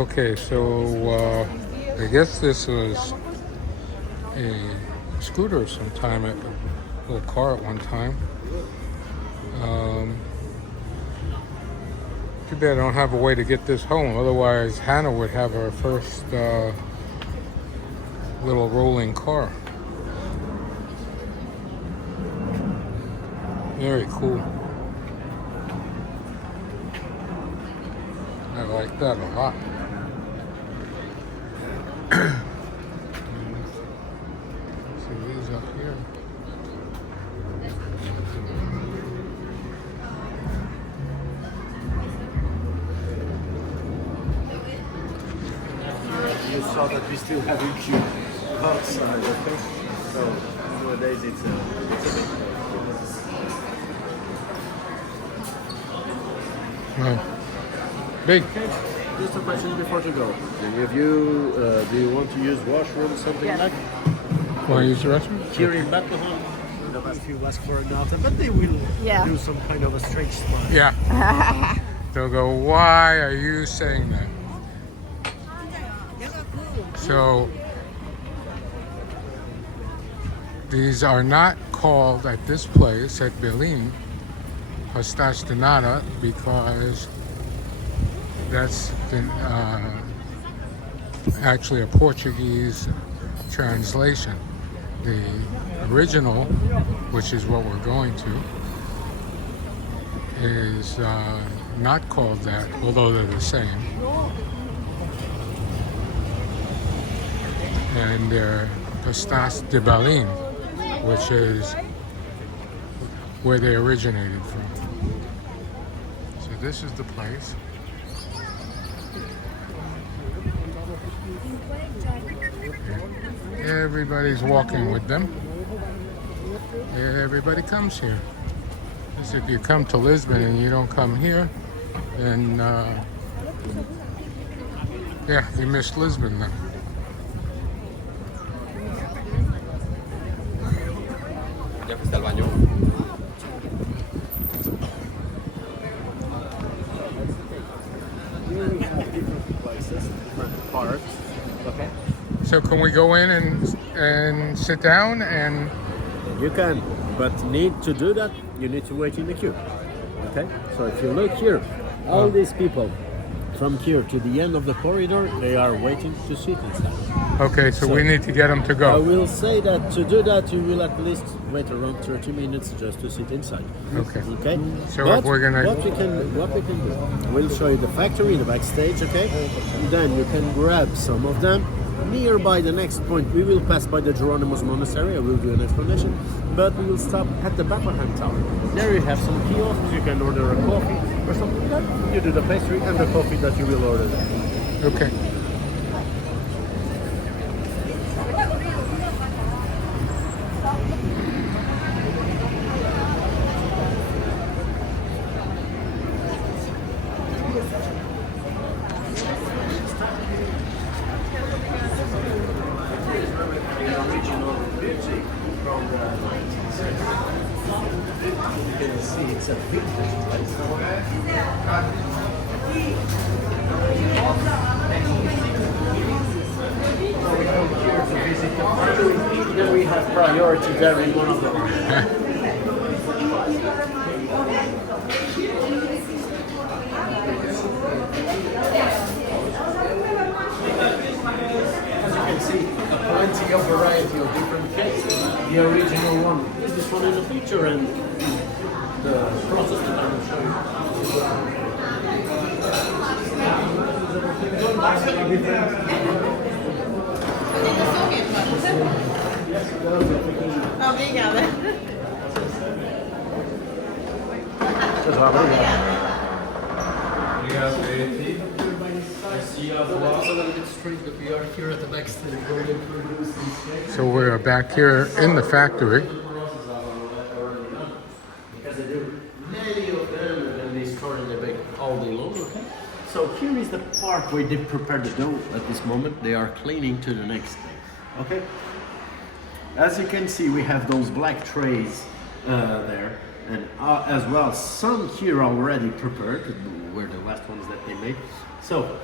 Okay, so I guess this was a scooter sometime, a little car at one time. Too bad I don't have a way to get this home. Otherwise, Hannah would have her first little rolling car. Very cool. I like that a lot. See these up here. You saw that we still have a queue outside, okay? So nowadays it's a bit Big. okay. Just a question before you go. Any of you, do you want to use washroom, something like? Want to use the restroom? Here in Bethlehem, the last few ask for an altar, but they will do some kind of a strange smile. Yeah. They'll go, why are you saying that? So these are not called at this place at Belem Pastéis de nada because that's been actually a Portuguese translation. The original, which is what we're going to, is not called that, although they're the same. And they're Pastéis de Belem, which is where they originated from. So this is the place. Everybody's walking with them. Everybody comes here. Because if you come to Lisbon and you don't come here, then yeah, you missed Lisbon then. ¿Ya fuiste al baño? Here we have different places, different parts. Okay. So can we go in and sit down and? You can, but need to do that, you need to wait in the queue. Okay? So if you look here, all these people from here to the end of the corridor, they are waiting to sit inside. Okay, so we need to get them to go. I will say that to do that, you will at least wait around 30 minutes just to sit inside. Okay. Okay? So But if we're gonna, what we can do, we'll show you the factory, the backstage, okay? And then you can grab some of them. Nearby the next point, we will pass by the Geronimo's Monastery. I will do an explanation, but we will stop at the Bethlehem Tower. There you have some kiosks. You can order a coffee or something like that. You do the pastry and the coffee that you will order there. okay. It's a vintage place. Then we have priority there in one of them. As you can see, plenty of variety of different cakes. The original one is this one in the picture, and the process that I will show you. Obrigada. It's a little bit strange that we are here at the backstage where they produce these cakes. So we're back here in the factory. Because they do many of them and then they store and they bake all day long, okay? So here is the part where they prepare the dough at this moment. They are cleaning to the next day, okay? As you can see, we have those black trays there, and as well some here already prepared, were the last ones that they made. So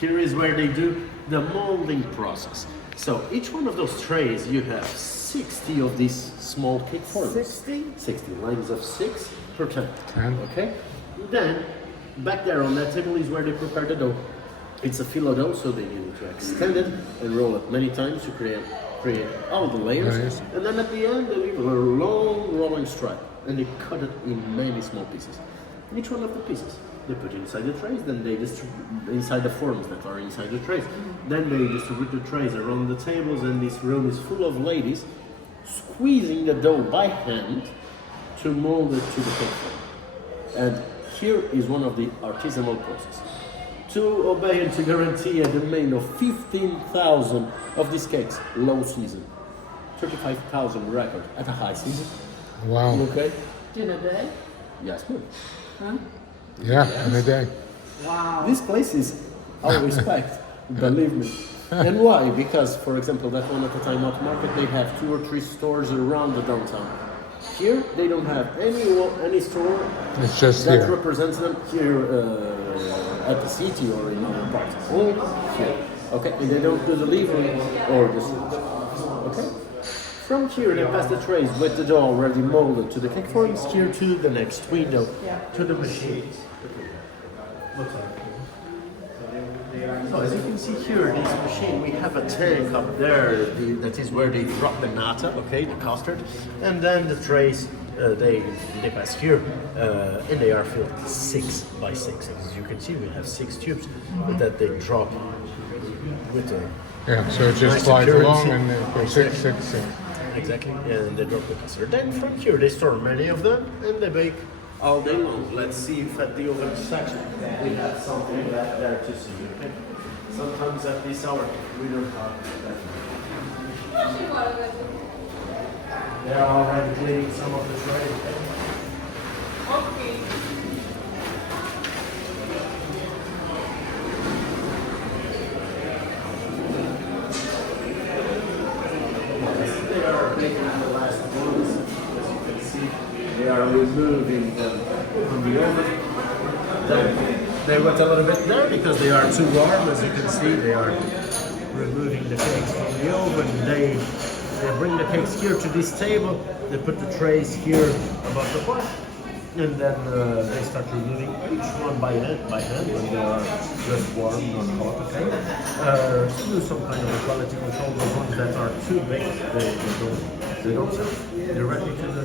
Here is where they do the molding process. So each one of those trays, you have 60 of these small cake forms. 60 lines of 6 per 10. 10. Okay? Then, back there on that table is where they prepare the dough. It's a filo dough, so they need to extend it and roll it many times to create all the layers. Layers. And then at the end, they leave a long rolling stripe and they cut it in many small pieces. Each one of the pieces they put inside the trays, then they distribute inside the forms that are inside the trays. Then they distribute the trays around the tables, and this room is full of ladies squeezing the dough by hand to mold it to the cake form. And here is one of the artisanal processes. To obey and to guarantee a demand of 15,000 of these cakes, low season. 35,000 record at a high season. Wow. Okay? In a day? Yes, ma'am. Huh? Yeah, in a day. Wow. This place is our respect, believe me. And why? Because, for example, that one at the Time Out Market, they have 2 or 3 stores around the downtown. Here, they don't have any store It's just that here. represents them here at the city or in other parts. All here. Okay? And they don't do delivery or distribution. Okay? From here, they pass the trays with the dough already molded to the cake forms here to the next window, to the machine. So as you can see here, this machine, we have a tank up there, that is where they drop the nata, okay, the custard, and then the trays, they pass here, and they are filled 6 by 6. As you can see, we have 6 tubes that they drop with the Yeah, so it just nice slides security. along and it goes 6, 6, 6. Exactly, and they drop the custard. Then from here, they store many of them, and they bake all day long. Let's see if at the oven section we have something back there to see. Okay? Sometimes at this hour we don't have that. They're already cleaning some of the tray. Okay. They are making the last ones, as you can see. They are removing them from the oven. Then they wet a little bit there because they are too warm, as you can see. They are removing the cakes from the oven. They bring the cakes here to this table. They put the trays here above the pot. And then they start removing each one by hand when they are just warm, not hot, okay? To do some kind of a quality control. The ones that are too big, they don't sell directly to the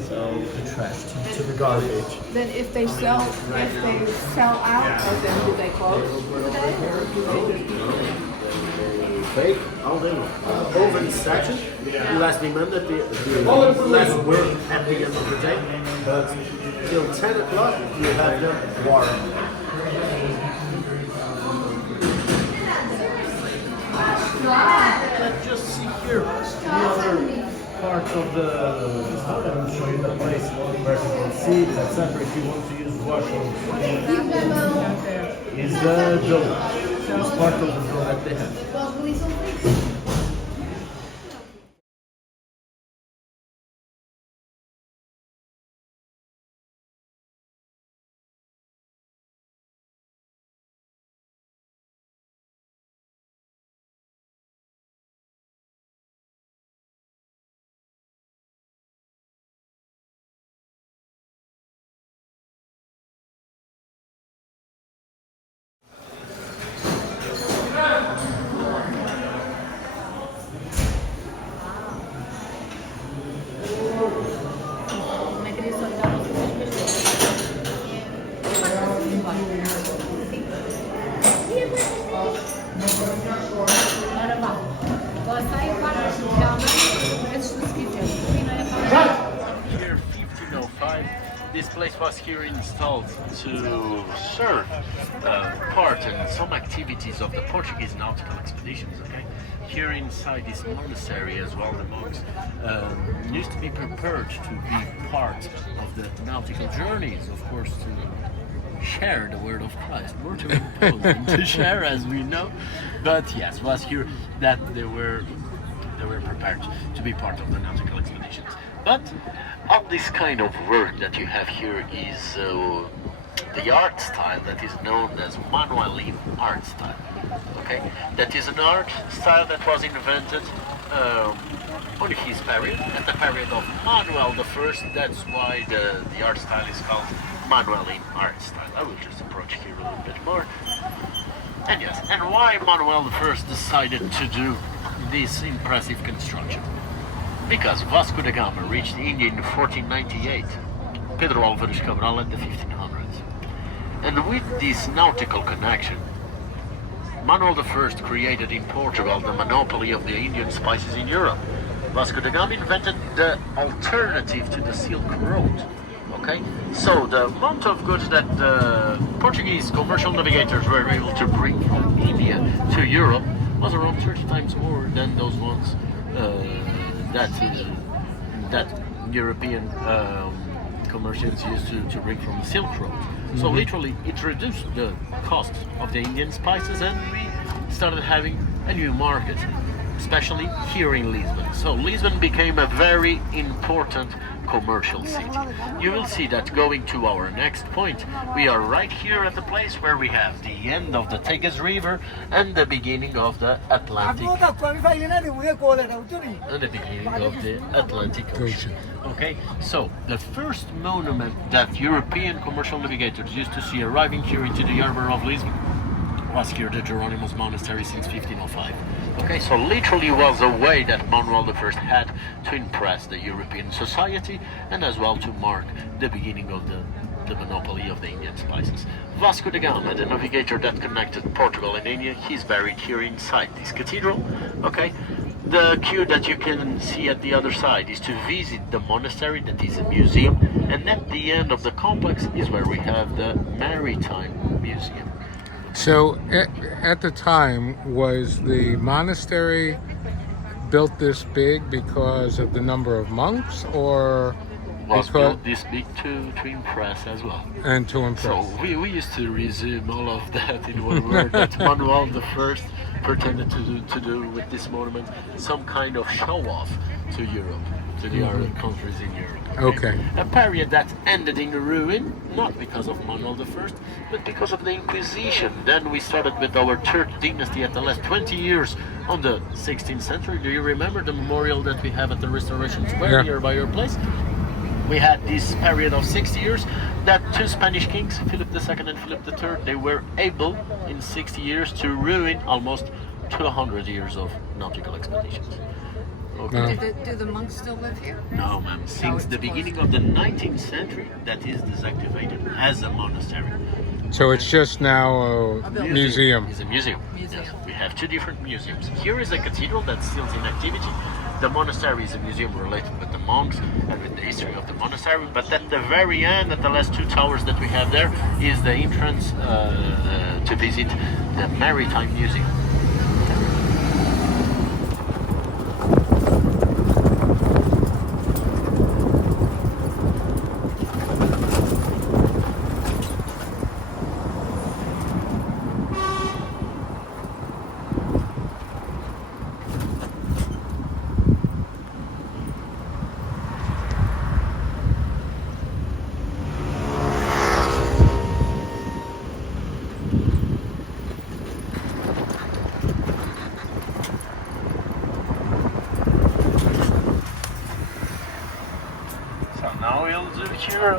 trash, to the garbage. Then if they sell out, or then do they close for the day, or do they just Bake all day long. Oven section, last demanded, the last work at the end of the day, but till 10 o'clock you have them warm. Let's just see here the other part of the I'll show you the place vertical seats, etc. If you want to use washroom, is the dough. It's part of the dough that they have. Year 1505, this place was here installed to serve part and some activities of the Portuguese nautical expeditions. Okay, here inside this monastery as well, the monks used to be prepared to be part of the nautical journeys, of course, to share the word of Christ, more to impose than to share, as we know. But yes, was here that they were prepared to be part of the nautical expeditions. But all this kind of work that you have here is the art style that is known as Manuelin art style. Okay, that is an art style that was invented on his period, at the period of Manuel I. That's why the art style is called Manuelin art style. I will just approach here a little bit more. And yes, and why Manuel I decided to do this impressive construction? Because Vasco da Gama reached India in 1498, Pedro Álvares Cabral in the 1500s. And with this nautical connection, Manuel I created in Portugal the monopoly of the Indian spices in Europe. Vasco da Gama invented the alternative to the Silk Road. Okay, so the amount of goods that Portuguese commercial navigators were able to bring from India to Europe was around 30 times more than those ones that European commerciants used to bring from the Silk Road. So literally, it reduced the cost of the Indian spices, and we started having a new market, especially here in Lisbon. So Lisbon became a very important commercial city. You will see that going to our next point, we are right here at the place where we have the end of the Tagus River and the beginning of the Atlantic Ocean. Okay, so the first monument that European commercial navigators used to see arriving here into the harbor of Lisbon was here the Jerónimos Monastery since 1505. Okay, so literally was a way that Manuel I had to impress the European society and as well to mark the beginning of the monopoly of the Indian spices. Vasco da Gama, the navigator that connected Portugal and India, he's buried here inside this cathedral. Okay, the queue that you can see at the other side is to visit the monastery, that is a museum, and at the end of the complex is where we have the Maritime Museum. So at the time, was the monastery built this big because of the number of monks, or was built this big to impress as well? And to impress. So we used to resume all of that in one word, that Manuel I pretended to do with this monument some kind of show-off to Europe, to the other countries in Europe. Okay. A period that ended in ruin, not because of Manuel I, but because of the Inquisition. Then we started with our third dynasty at the last 20 years on the 16th century. Do you remember the memorial that we have at the Restoration Square here by your place? We had this period of 60 years that two Spanish kings, Philip II and Philip III, they were able in 60 years to ruin almost 200 years of nautical expeditions. Okay. Do the monks still live here? No, ma'am. Since the beginning of the 19th century, that is deactivated as a monastery. So it's just now a museum. It's a museum. Yes, we have two different museums. Here is a cathedral that's still in activity. The monastery is a museum related with the monks and with the history of the monastery. But at the very end, at the last two towers that we have there, is the entrance to visit the Maritime Museum.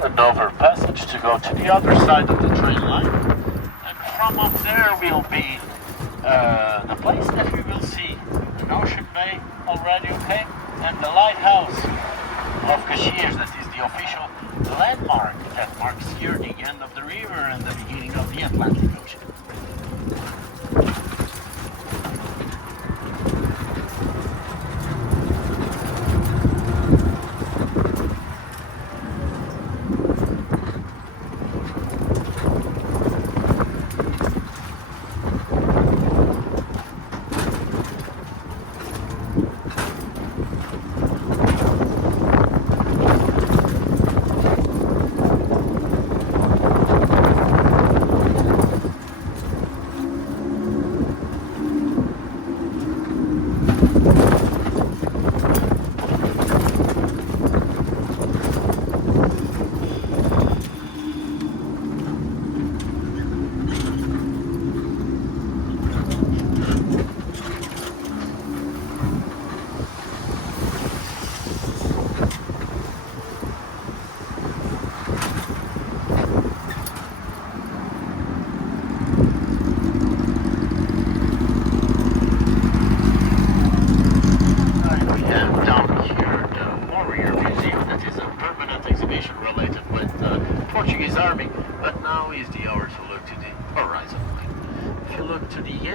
Another passage to go to the other side of the train line, and from up there will be the place that we will see an ocean bay already, okay, and the lighthouse of Caxias, that is the official landmark that marks here the end of the river and the beginning of the Atlantic Ocean.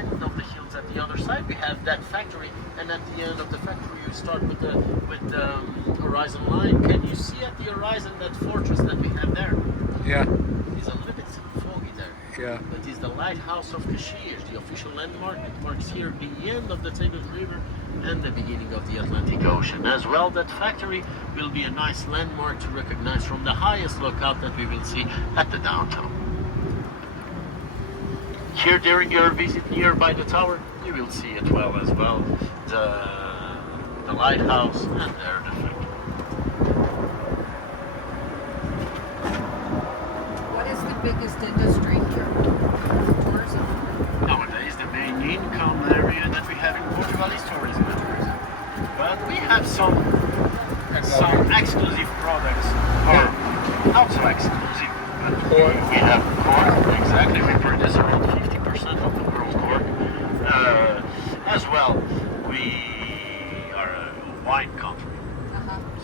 end of the hills at the other side, we have that factory, and at the end of the factory, you start with the horizon line. Can you see at the horizon that fortress that we have there? Yeah. It's a little bit foggy there. Yeah. It is the lighthouse of Cashiers, the official landmark. It marks here the end of the Tagus River and the beginning of the Atlantic Ocean. As well, that factory will be a nice landmark to recognize from the highest lookout that we will see at the downtown. Here during your visit nearby the tower, you will see it well as well, the lighthouse and there the factory. What is the biggest industry here? Tourism? Nowadays, the main income area that we have in Portugal is tourism and tourism. But we have some exclusive products, or not so exclusive, but we have corn, exactly, we produce around 50% of the world corn. As well, we are a wine country,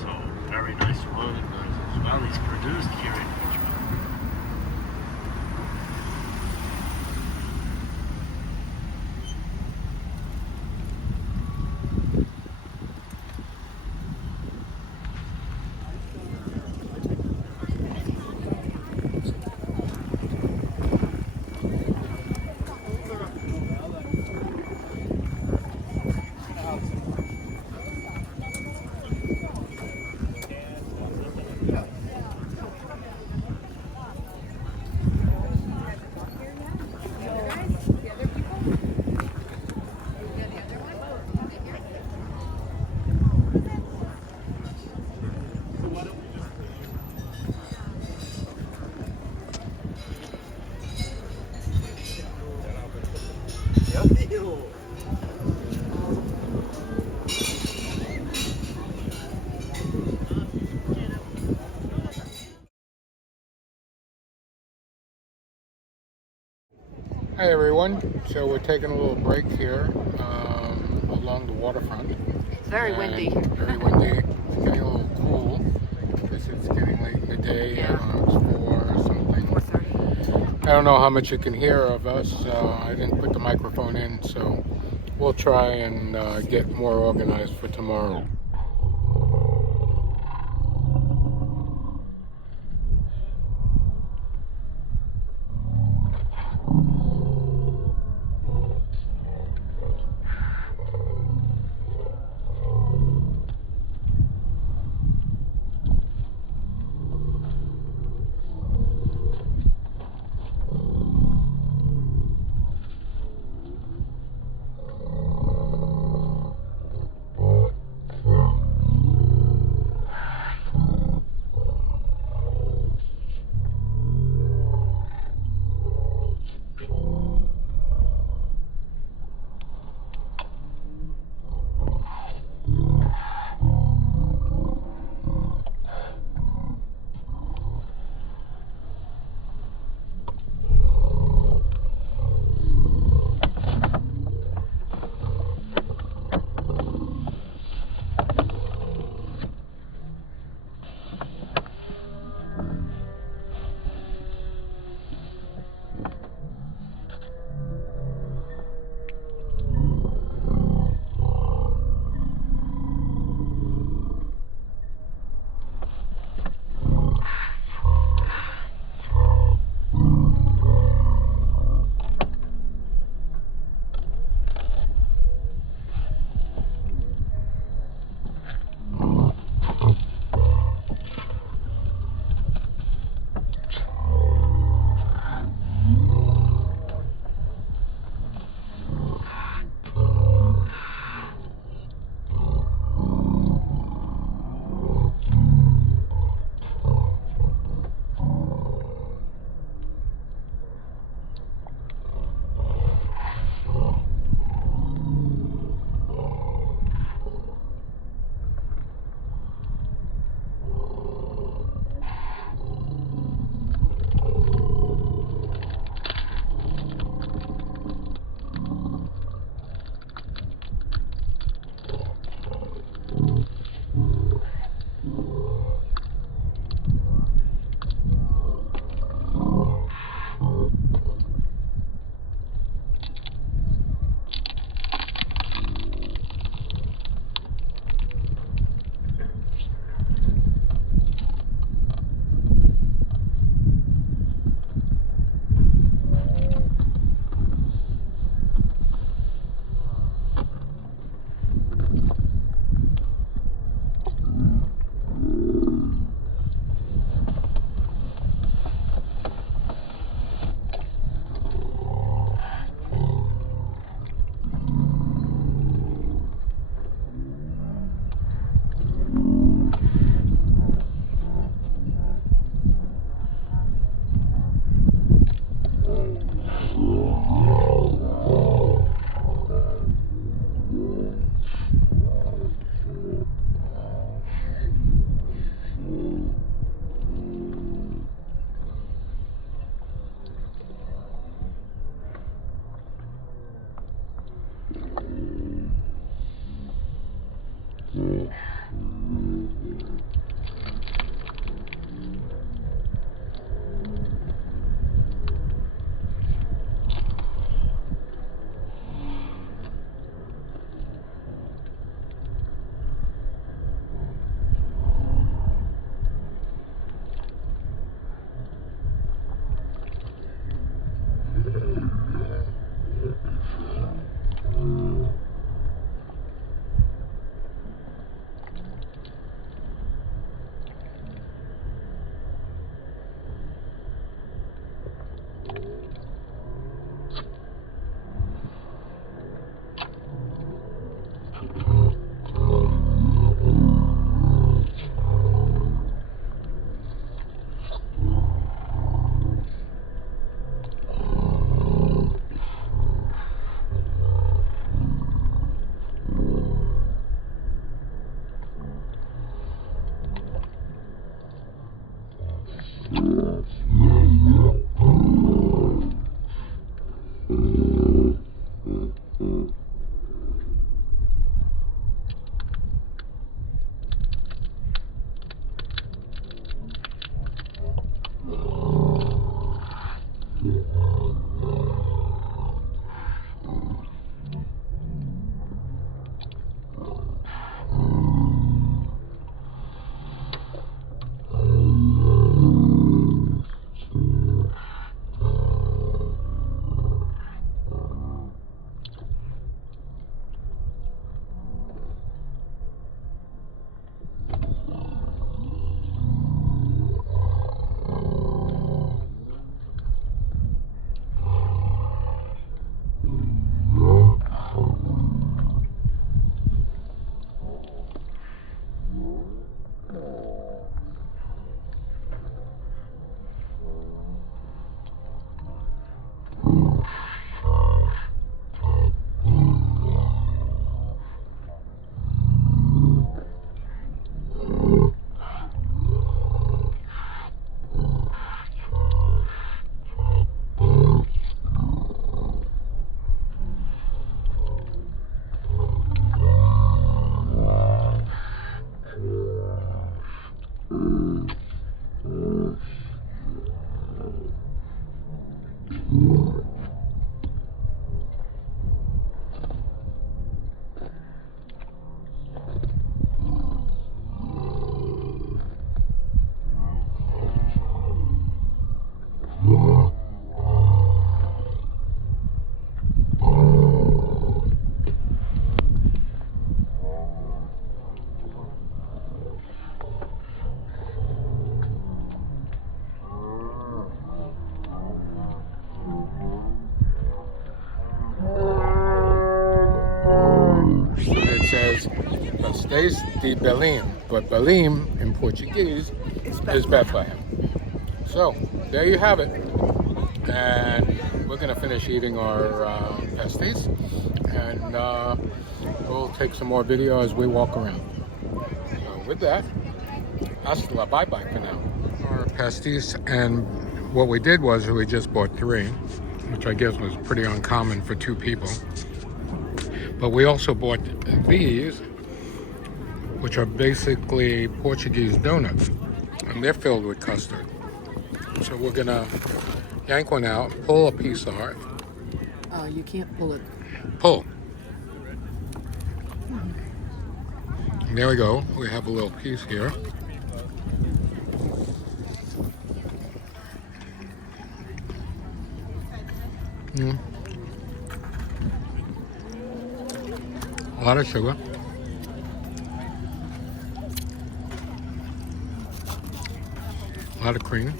so very nice wine as well is produced here in Portugal. Hey everyone, so we're taking a little break here along the waterfront. It's very windy. Very windy. It's getting a little cool because it's getting late in the day. Yeah. I don't know, it's 4 or something. 4:30. I don't know how much you can hear of us. I didn't put the microphone in, so we'll try and get more organized for tomorrow. Pastéis de Belem, but Belem in Portuguese is Bethlehem. So there you have it, and we're gonna finish eating our pastéis, and we'll take some more video as we walk around. So with that, hasta la bye-bye for now. Our pastéis, and what we did was we just bought 3, which I guess was pretty uncommon for 2 people. But we also bought these, which are basically Portuguese donuts, and they're filled with custard. So we're gonna yank one out, pull a piece out. You can't pull it. Pull. And there we go. We have a little piece here. A lot of sugar. A lot of cream.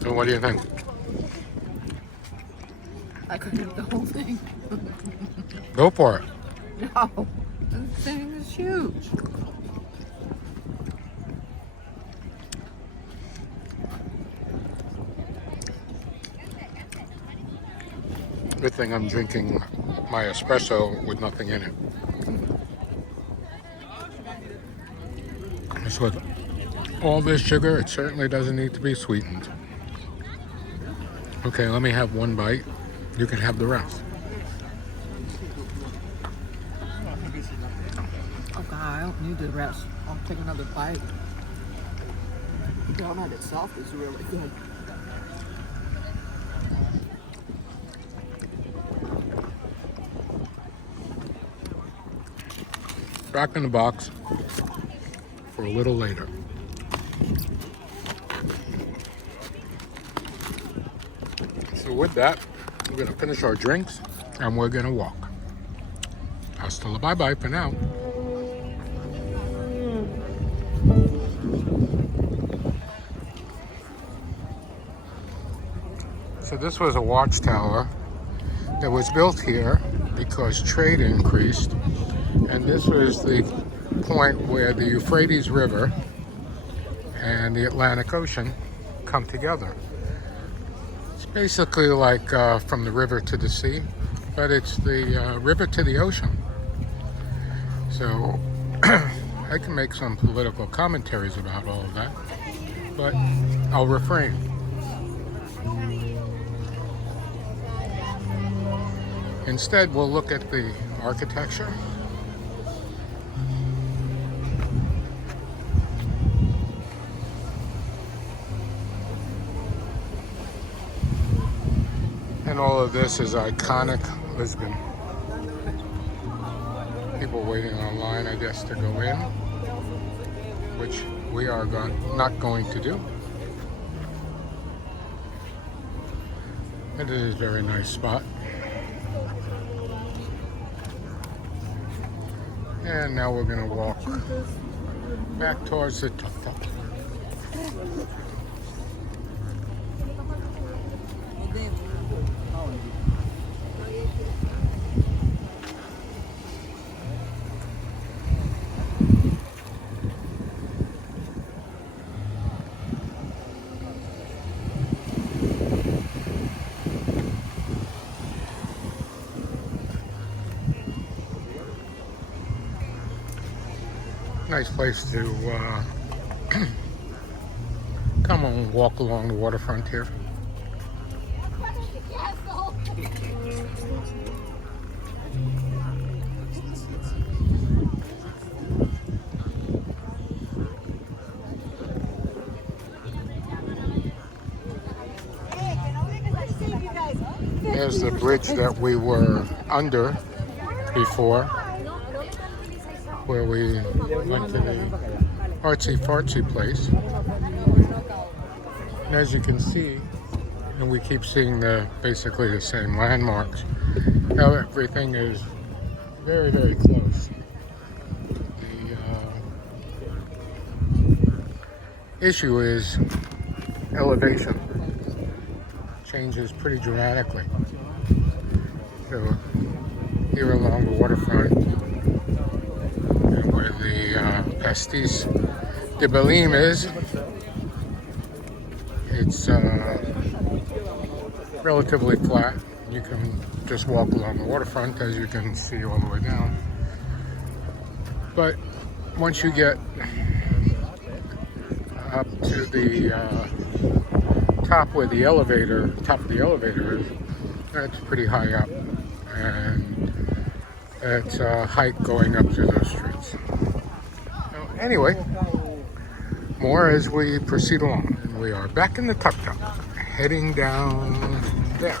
So what do you think? I could eat the whole thing. Go for it. No, this thing is huge. Good thing I'm drinking my espresso with nothing in it. Just with all this sugar, it certainly doesn't need to be sweetened. Okay, let me have one bite. You can have the rest. Oh God, I don't need the rest. I'll take another bite. The donut itself is really good. Back in the box for a little later. So with that, we're gonna finish our drinks and we're gonna walk. Hasta la bye-bye for now. So this was a watchtower that was built here because trade increased, and this was the point where the Euphrates River and the Atlantic Ocean come together. It's basically like from the river to the sea, but it's the river to the ocean. So I can make some political commentaries about all of that, but I'll refrain. Instead, we'll look at the architecture. And all of this is iconic Lisbon. People waiting online, I guess, to go in, which we are not going to do. It is a very nice spot. And now we're going to walk back towards the tuktuk. Nice place to come and walk along the waterfront here. There's the bridge that we were under before, where we went to the artsy-fartsy place. And as you can see, and we keep seeing basically the same landmarks, now everything is very, very close. The issue is elevation. Changes pretty dramatically. So here along the waterfront, where the Pastéis de Belem is, it's relatively flat. You can just walk along the waterfront, as you can see all the way down. But once you get up to the top where the top of the elevator is, that's pretty high up, and it's a hike going up to those streets. So anyway, more as we proceed along. And we are back in the tuktuk, heading down there.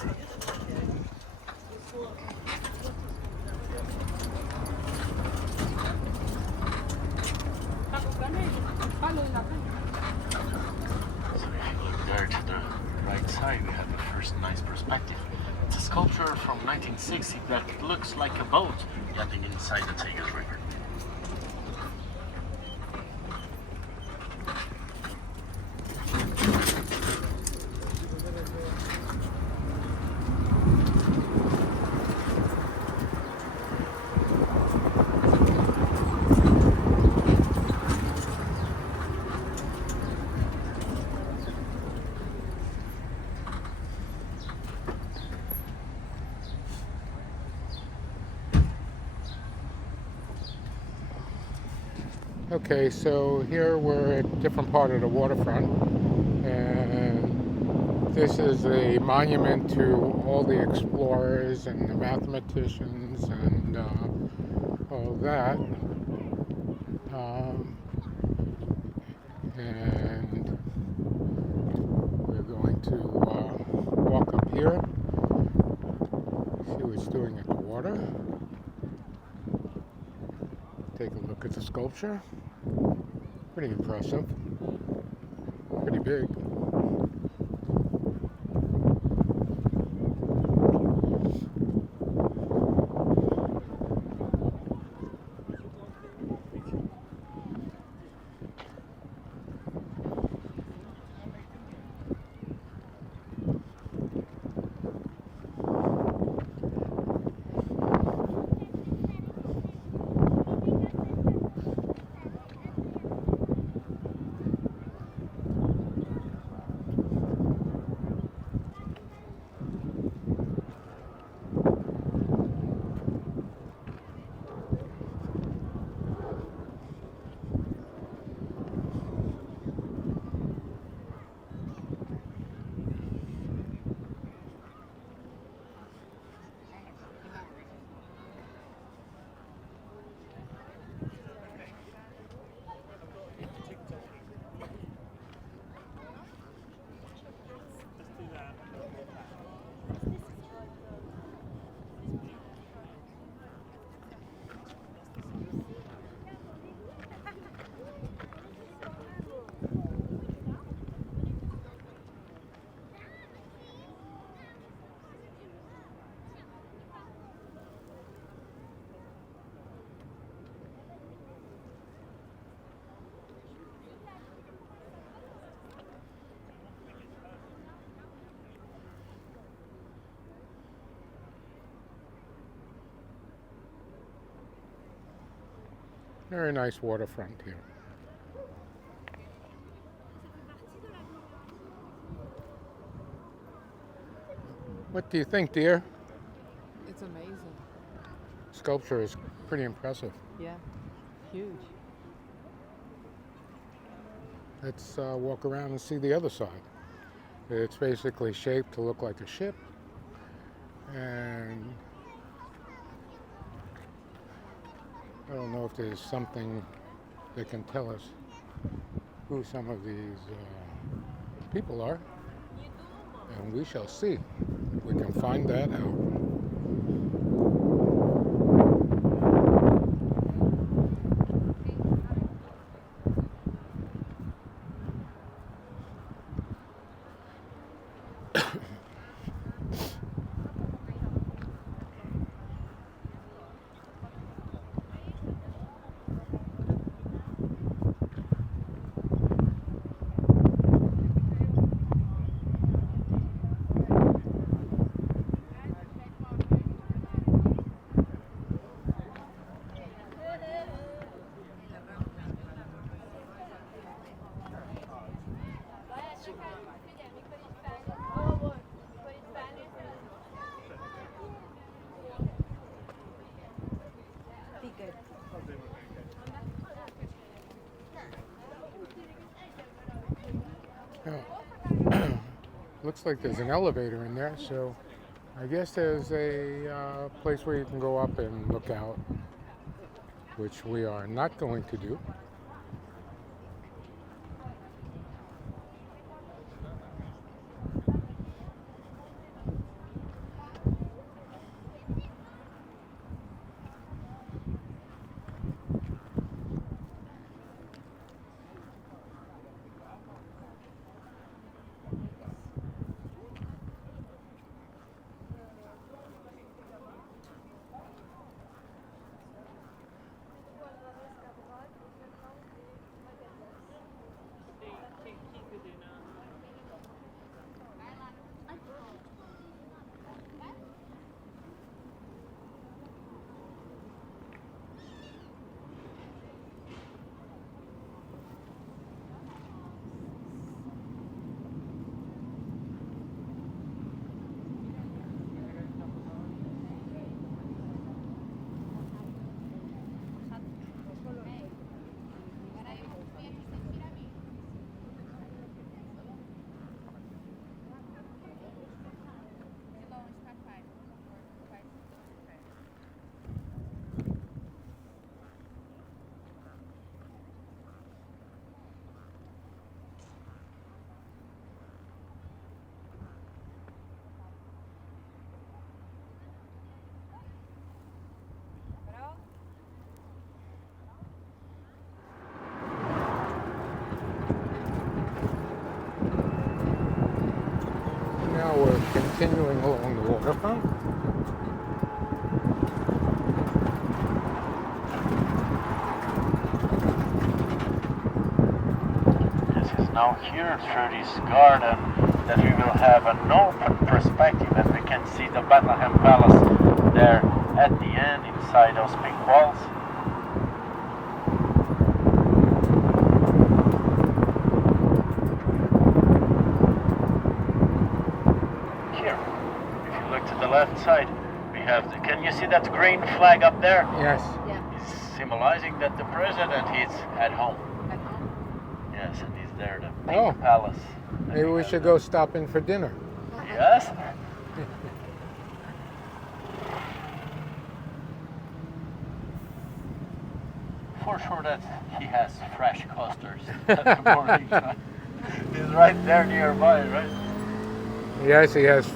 There to the right side, we have the first nice perspective. It's a sculpture from 1960 that looks like a boat yapping inside the Tagus River. Okay, so here we're at a different part of the waterfront, and this is a monument to all the explorers and the mathematicians and all that. And we're going to walk up here, see what it's doing at the water. Take a look at the sculpture. Pretty impressive. Pretty big. Very nice waterfront here. What do you think, dear? It's amazing. Sculpture is pretty impressive. Yeah, huge. Let's walk around and see the other side. It's basically shaped to look like a ship, and I don't know if there's something that can tell us who some of these people are, and we shall see if we can find that out. Looks like there's an elevator in there, so I guess there's a place where you can go up and look out, which we are not going to do. Now we're continuing along the waterfront. This is now here through this garden that we will have an open perspective and we can see the Bethlehem Palace there at the end inside those pink walls. Left side we have can you see that green flag up there? Yes. Yeah. It's symbolizing that the president is at home. At home. Yes, and he's there, the Oh. pink palace. Maybe we should go stop in for dinner. Yes. For sure that he has fresh coasters at the morning time. He's right there nearby, right? Yes, he has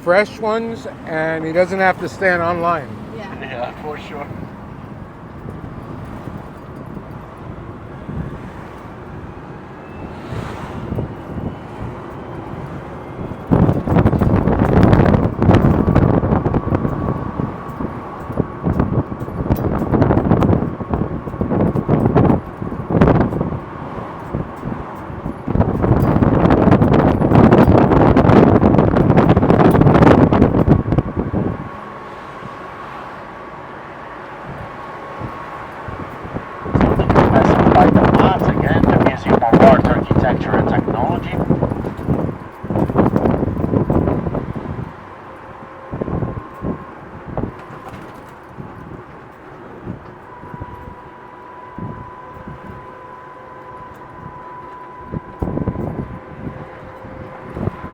fresh ones, and he doesn't have to stand online. Yeah. Yeah, for sure.